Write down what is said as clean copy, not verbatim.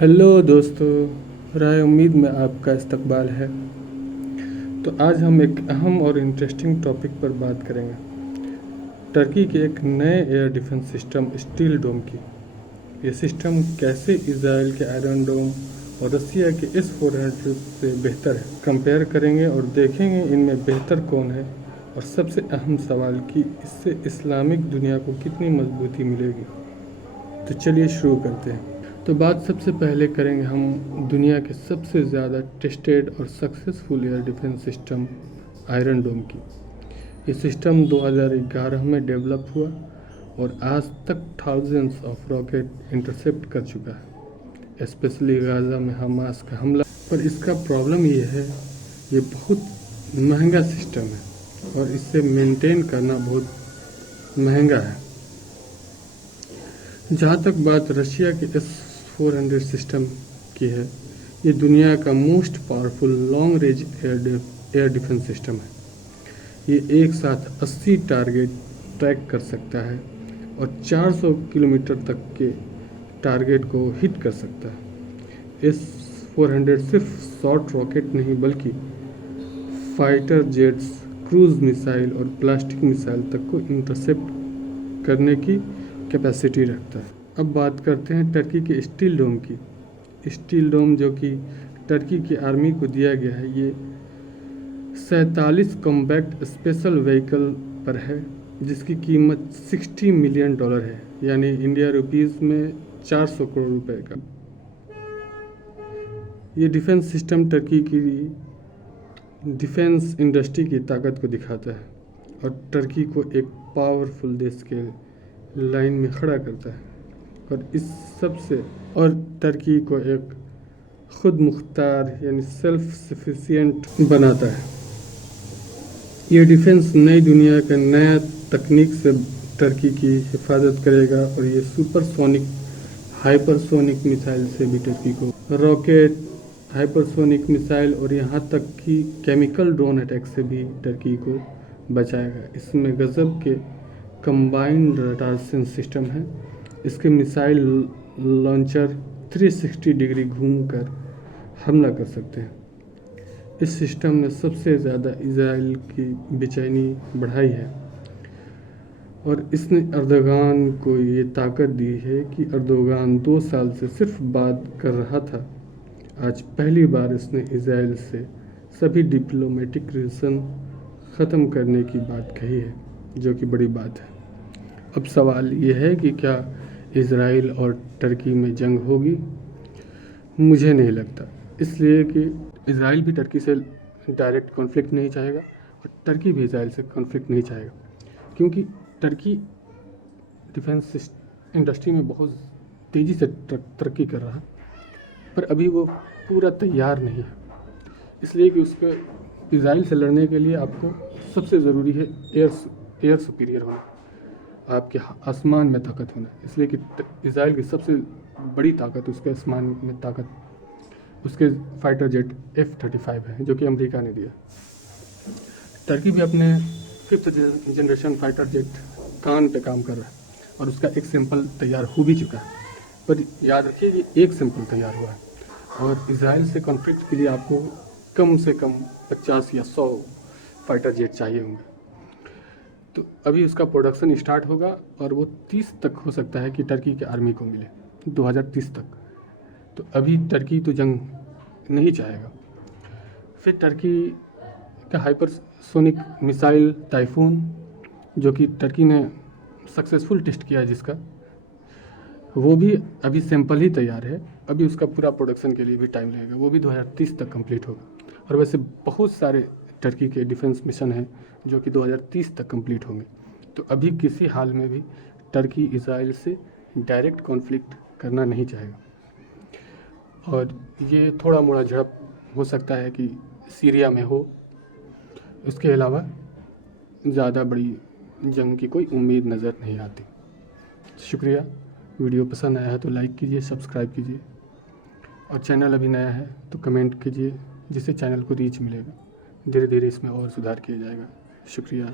Hello दोस्तों, राय उम्मीद में आपका इस्तकबाल है। तो आज हम एक अहम और इंटरेस्टिंग टॉपिक पर बात करेंगे, टर्की के एक नए एयर डिफेंस सिस्टम स्टील डोम की। ये सिस्टम कैसे इजराइल के आयरन डोम और रसिया के S-400 से बेहतर है, कंपेयर करेंगे और देखेंगे इनमें बेहतर कौन है। और सबसे अहम सवाल कि इससे इस्लामिक दुनिया को कितनी मजबूती मिलेगी। तो चलिए शुरू करते हैं। तो बात सबसे पहले करेंगे हम दुनिया के सबसे ज़्यादा टेस्टेड और successful air defence system Iron Dome की। ये सिस्टम 2011 में डेवलप हुआ और आज तक थाउजेंड्स ऑफ रॉकेट इंटरसेप्ट कर चुका है, स्पेशली गाज़ा में हमास का हमला। पर इसका प्रॉब्लम ये है, ये बहुत महंगा सिस्टम है और इसे मेंटेन करना बहुत महंगा है। जहाँ तक बात रशिया के S-400 सिस्टम की है, ये दुनिया का most powerful long range air defence system है। ये एक साथ 80 टारगेट ट्रैक कर सकता है और 400 किलोमीटर तक के टारगेट को हिट कर सकता है। S-400 सिर्फ शॉर्ट रॉकेट नहीं बल्कि फाइटर जेट्स, क्रूज मिसाइल और प्लास्टिक मिसाइल तक को इंटरसेप्ट करने की कैपेसिटी रखता है। अब बात करते हैं टर्की के स्टील डोम की। स्टील डोम जो कि टर्की की आर्मी को दिया गया है, ये 47 कॉम्बैक्ट स्पेशल व्हीकल पर है, जिसकी कीमत $60 मिलियन है, यानी इंडिया रुपीस में 400 करोड़ रुपए का। ये डिफेंस सिस्टम टर्की की डिफेंस इंडस्ट्री की ताकत को दिखाता है और टर्की को एक पावरफुल देश के लाइन में खड़ा करता है और टर्की को एक खुद मुख्तार यानी सेल्फ सफिशिएंट बनाता है। ये डिफेंस नई दुनिया का नया तकनीक से टर्की की हिफाजत करेगा और ये सुपरसोनिक हाइपरसोनिक मिसाइल से भी टर्की को रॉकेट, हाइपरसोनिक मिसाइल और यहाँ तक कि केमिकल ड्रोन अटैक से भी टर्की को बचाएगा। इसमें गजब के कंबाइंड रडार सेंस सिस्टम है। इसके मिसाइल लॉन्चर 360 डिग्री घूमकर हमला कर सकते हैं। इस सिस्टम ने सबसे ज़्यादा इजराइल की बेचैनी बढ़ाई है और इसने अर्दोगान को ये ताकत दी है कि अर्दोगान 2 साल से सिर्फ बात कर रहा था, आज पहली बार इसने इजराइल से सभी डिप्लोमेटिक रिलेशन ख़त्म करने की बात कही है, जो कि बड़ी बात है। अब सवाल ये है कि क्या इजराइल और टर्की में जंग होगी? मुझे नहीं लगता, इसलिए कि इजराइल भी टर्की से डायरेक्ट कॉन्फ्लिक्ट नहीं चाहेगा और टर्की भी इजराइल से कॉन्फ्लिक्ट नहीं चाहेगा, क्योंकि टर्की डिफेंस इंडस्ट्री में बहुत तेज़ी से तरक्की कर रहा है, पर अभी वो पूरा तैयार नहीं है। इसलिए कि उसके इजराइल से लड़ने के लिए आपको सबसे ज़रूरी है एयर सुपीरियर होना, आपके आसमान में ताकत होना। इसलिए कि इजराइल की सबसे बड़ी ताकत उसके आसमान में ताकत उसके फाइटर जेट F-35 है, जो कि अमेरिका ने दिया। टर्की भी अपने 5th जनरेशन फाइटर जेट कान पे काम कर रहा है और उसका एक सैंपल तैयार हो भी चुका है। पर याद रखिए कि एक सैंपल तैयार हुआ है और इजराइल से कॉन्फ्लिक्ट के लिए आपको कम से कम 50 या 100 फाइटर जेट चाहिए होंगे। तो अभी उसका प्रोडक्शन स्टार्ट होगा और वो 30 तक हो सकता है कि टर्की के आर्मी को मिले, 2030 तक। तो अभी टर्की तो जंग नहीं चाहेगा। फिर टर्की का हाइपरसोनिक मिसाइल टाइफून, जो कि टर्की ने सक्सेसफुल टेस्ट किया, जिसका वो भी अभी सैंपल ही तैयार है। अभी उसका पूरा प्रोडक्शन के लिए भी टाइम लगेगा, वो भी 2030 तक कंप्लीट होगा। और वैसे बहुत सारे टर्की के डिफेंस मिशन हैं जो कि 2030 तक कंप्लीट होंगे। तो अभी किसी हाल में भी टर्की इजराइल से डायरेक्ट कॉन्फ्लिक्ट करना नहीं चाहेगा और ये थोड़ा मोड़ा झड़प हो सकता है कि सीरिया में हो, उसके अलावा ज़्यादा बड़ी जंग की कोई उम्मीद नज़र नहीं आती। शुक्रिया। वीडियो पसंद आया है तो लाइक कीजिए, सब्सक्राइब कीजिए और चैनल अभी नया है तो कमेंट कीजिए, जिससे चैनल को रीच मिलेगा। धीरे धीरे इसमें और सुधार किया जाएगा। शुक्रिया।